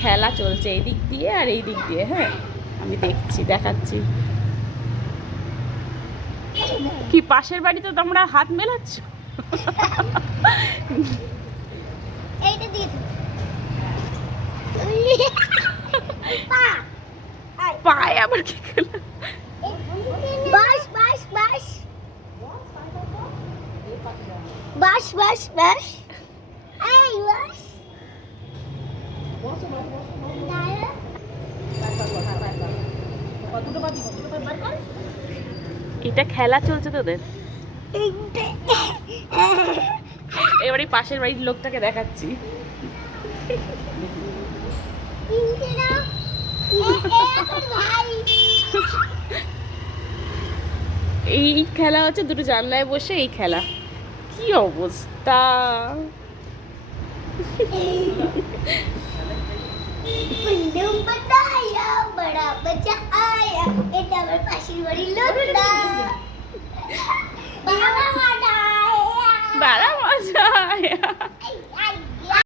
খেলা চলছে এই দিক দিয়ে আর এই দিক দিয়ে। হ্যাঁ, আমি দেখাচ্ছি। কি পাশের বাড়িতে তোমরা হাত মেলাচ্ছ? এইটা দিয়ে পায়ে আবার কি খেলা? বাস বাস বাস বাস বাস বাস এই বাস এটা খেলা চলছে তোদের? এবার এই পাশের বাড়ির লোকটাকে দেখাচ্ছি। এই খেলা হচ্ছে, দুটো জানলায় বসে এই খেলা। কি অবস্থা! বড়া বাচ্চা আয়া, এটা আমার পাশের বাড়ির লোকটা।